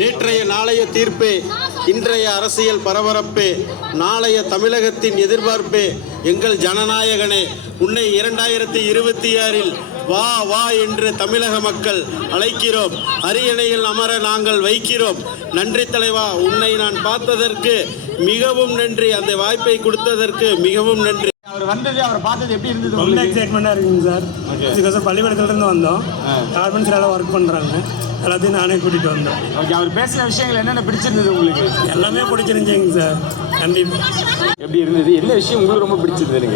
நேற்றைய நாளைய தீர்ப்பே இன்றைய அரசியல் பரபரப்பே, நாளைய தமிழகத்தின் எதிர்பார்ப்பே எங்கள் ஜனநாயகனே, உன்னை 2026இல் வா வா என்று தமிழக மக்கள் அழைக்கிறோம். அரியணையில் அமர நாங்கள் வைக்கிறோம். நன்றி தலைவா, உன்னை நான் பார்த்ததற்கு மிகவும் நன்றி. அந்த வாய்ப்பை கொடுத்ததற்கு மிகவும் நன்றி. அவர் வந்தது, அவரை பார்த்தது எப்படி இருந்தது? ரொம்ப எக்ஸைட்மெண்ட்டாக இருக்குங்க சார். இதுக்கோசம் பள்ளிக்கூடத்துலேருந்து வந்தோம். கார்மெண்ட்ஸ் எல்லாம் ஒர்க் பண்ணுறாங்க, எல்லாத்தையும் நானே கூட்டிகிட்டு வந்தோம். ஓகே, அவர் பேசுகிற விஷயங்கள் என்னென்ன பிடிச்சிருந்தது உங்களுக்கு? எல்லாமே பிடிச்சிருந்துச்சிங்க சார். கண்டிப்பாக. எப்படி இருந்தது? என்ன விஷயம் உங்களுக்கு ரொம்ப பிடிச்சிருந்தது?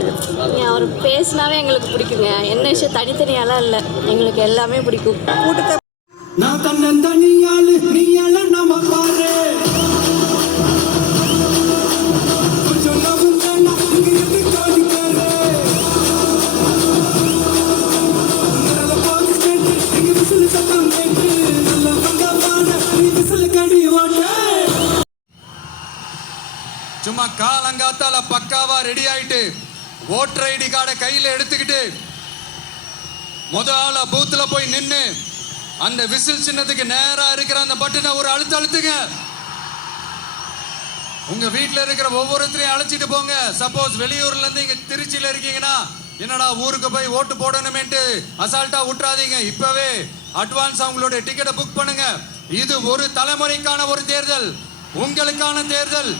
அவர் பேசினாவே எங்களுக்கு பிடிக்குங்க. என்ன விஷயம் தனித்தனியாலாம் இல்லை, எங்களுக்கு எல்லாமே பிடிக்கும். நான் தன்னந்தனியாளு நீயால நம்ம பாரு கொஞ்சம் நவும் வேணா இங்க இருந்து காணிக்காரு உங்களால பாதி கேட்டு எங்க விசில் சத்தம் கேட்டு நல்ல வங்க வாட நீ விசில் கடி ஓட்ட சும்மா காலங்காத்தால பக்காவா ரெடி ஆயிட்டு ஓட்டர் ஐடி கார்டை கையில எடுத்துக்கிட்டு முதல்ல பூத்துல போய் நின்று அந்த விசில் சின்னத்துக்கு நேரா இருக்கிற அந்த பட்டனை ஒரு அழுத்துங்க. உங்க வீட்டுல இருக்கிற ஒவ்வொருத்தரையும் அழைச்சிட்டு போங்க. சப்போஸ் வெளியூர்ல இருந்து இங்க திருச்சியில இருக்கீங்கன்னா, என்னடா ஊருக்கு போய் ஓட்டு போடணுமேட்டு அசால்ட்டா விட்டுறாதீங்க. இப்பவே அட்வான்ஸ் அவங்களோட டிக்கெட்டை புக் பண்ணுங்க. இது ஒரு தலைமுறைக்கான ஒரு தேர்தல், உங்களுக்கான தேர்தல்.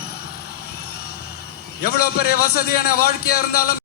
எவ்வளவு பெரிய வசதியான வாழ்க்கையா இருந்தாலும்